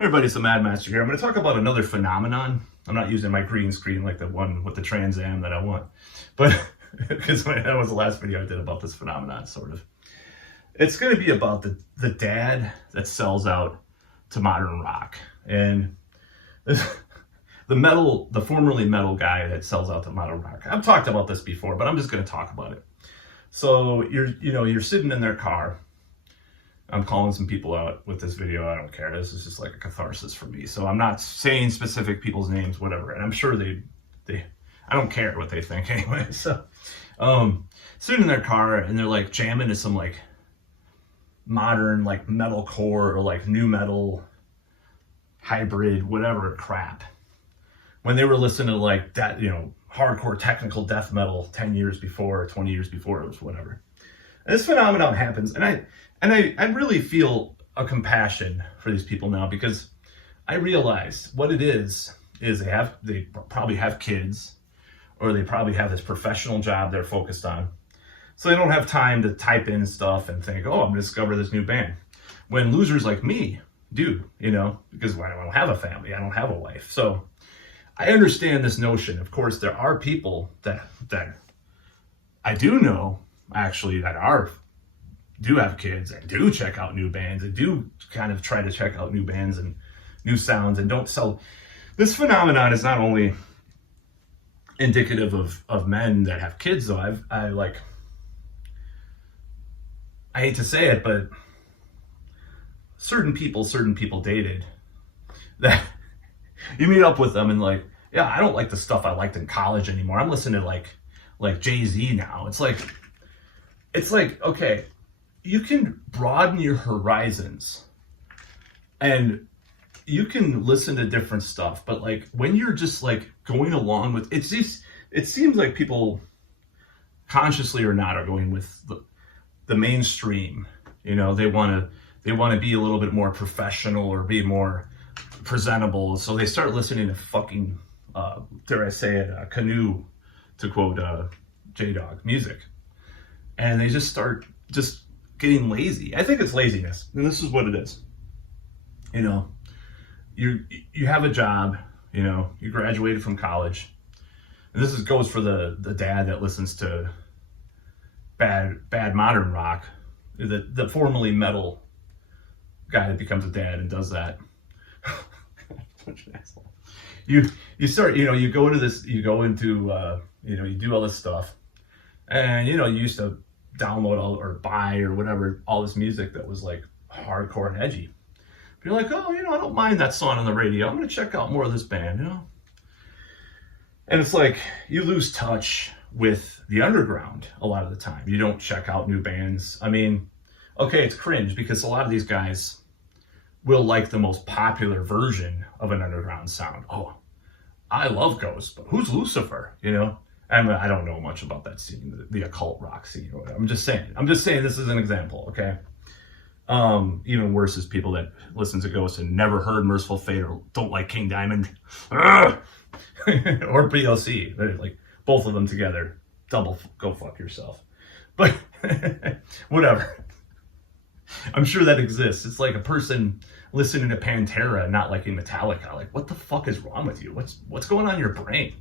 Everybody, it's the Mad Master here. I'm going to talk about another phenomenon. I'm not using my green screen like the one with the Trans Am that I want, but because that was the last video I did about this phenomenon, sort of. It's going to be about the dad that sells out to modern rock, and the formerly metal guy that sells out to modern rock. I've talked about this before, but I'm just going to talk about it. So you're sitting in their car. I'm calling some people out with this video. I don't care. This is just like a catharsis for me. So I'm not saying specific people's names, whatever. And I'm sure I don't care what they think anyway. So, sitting in their car and they're like jamming to some like modern like metalcore or like new metal hybrid, whatever crap. When they were listening to like that, hardcore technical death metal 10 years before, 20 years before, it was whatever. And this phenomenon happens, and I really feel a compassion for these people now, because I realize what it is they probably have kids, or they probably have this professional job they're focused on. So they don't have time to type in stuff and think, oh, I'm gonna discover this new band. When losers like me do, because I don't have a family, I don't have a wife. So I understand this notion. Of course, there are people that I do know actually that do have kids and do check out new bands and do kind of try to check out new bands and new sounds and don't sell. This phenomenon is not only indicative of men that have kids, though. I hate to say it, but certain people dated that you meet up with them and like, yeah, I don't like the stuff I liked in college anymore. I'm listening to like Jay-Z now. It's like, okay, you can broaden your horizons and you can listen to different stuff, but like when you're just like going along with it seems like people consciously or not are going with the mainstream. They want to be a little bit more professional or be more presentable, so they start listening to fucking dare I say it, Canoe, to quote J-Dog, music. And they just start just getting lazy. I think it's laziness, and this is what it is. You have a job, you graduated from college, and this goes for the dad that listens to bad modern rock, the formerly metal guy that becomes a dad and does that. Such an asshole. You start, you go into this, you do all this stuff, and you used to download or buy or whatever all this music that was like hardcore and edgy. But you're like, oh, I don't mind that song on the radio. I'm gonna check out more of this band, And it's like you lose touch with the underground a lot of the time. You don't check out new bands. I mean, okay, it's cringe because a lot of these guys will like the most popular version of an underground sound. Oh, I love Ghost, but who's Lucifer? I don't know much about that scene, the occult rock scene or whatever. I'm just saying this is an example, okay? Even worse is people that listen to Ghost and never heard Merciful Fate or don't like King Diamond. Or BLC. They're like both of them together. Double go fuck yourself. But whatever. I'm sure that exists. It's like a person listening to Pantera and not liking Metallica. Like, what the fuck is wrong with you? What's going on in your brain?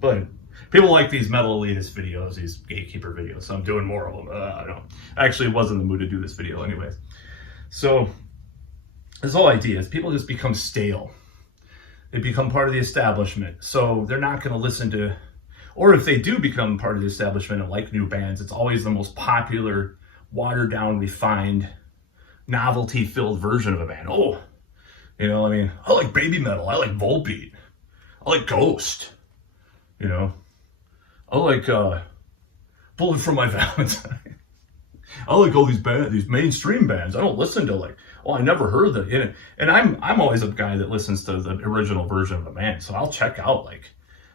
But people like these metal elitist videos, these gatekeeper videos, so I'm doing more of them. I actually was in the mood to do this video anyways. So this whole idea is people just become stale. They become part of the establishment. So they're not going to listen to, or if they do become part of the establishment and like new bands, it's always the most popular, watered down, refined, novelty filled version of a band. Oh, I like baby metal. I like Volbeat. I like Ghost. I like Bullet for My Valentine. I like all these mainstream bands. I don't listen to I never heard that. And I'm always a guy that listens to the original version of a band. So I'll check out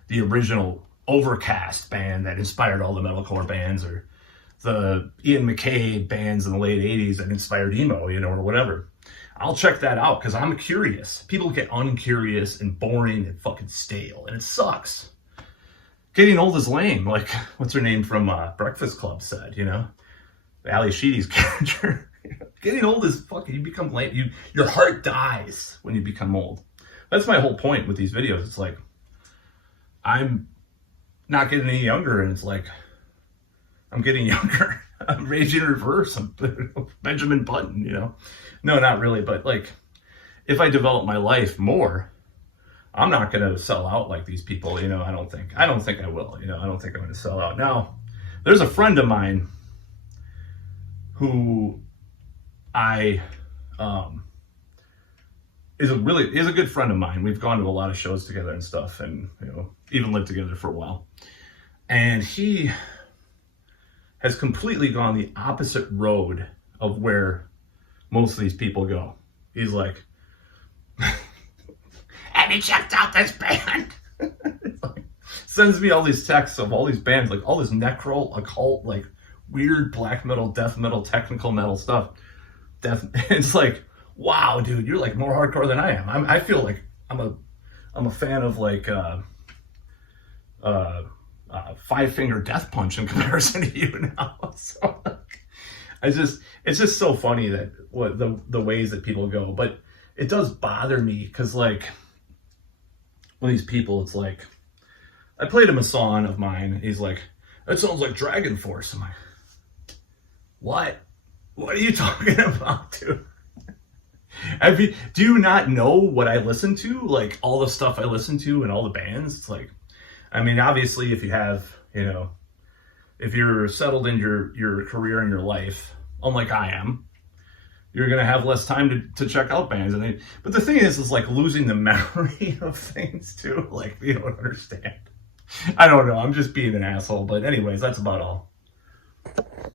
the original Overcast band that inspired all the metalcore bands, or the Ian McKay bands in the late 80s that inspired emo, or whatever. I'll check that out because I'm curious. People get uncurious and boring and fucking stale, and it sucks. Getting old is lame. Like, what's her name from Breakfast Club said, Ali Sheedy's character. Getting old is fucking, you become late. Your heart dies when you become old. That's my whole point with these videos. It's like, I'm not getting any younger, and it's like, I'm getting younger. I'm raging in reverse. I'm Benjamin Button, you know? No, not really, but like, if I develop my life more, I'm not going to sell out like these people, you know? I don't think I will, you know? I don't think I'm going to sell out. Now, there's a friend of mine who is a good friend of mine. We've gone to a lot of shows together and stuff, and, you know, even lived together for a while. And he has completely gone the opposite road of where most of these people go. He's like, have you checked out this band? Like, sends me all these texts of all these bands, like all this necro, occult, like weird black metal, death metal, technical metal stuff. It's like, wow, dude, you're like more hardcore than I am. I feel like I'm a fan of like Five Finger Death Punch in comparison to you now. So it's just so funny that what the ways that people go. But it does bother me because like with these people, it's like, I played him a song of mine. He's like, that sounds like Dragonforce. I'm like, what? What are you talking about, dude? Do you not know what I listen to? Like all the stuff I listen to and all the bands. It's like, I mean, obviously, if you have, you know, if you're settled in your career and your life, unlike I am, you're gonna have less time to check out bands. But the thing is like losing the memory of things too. Like, you don't understand. I don't know. I'm just being an asshole. But anyways, that's about all.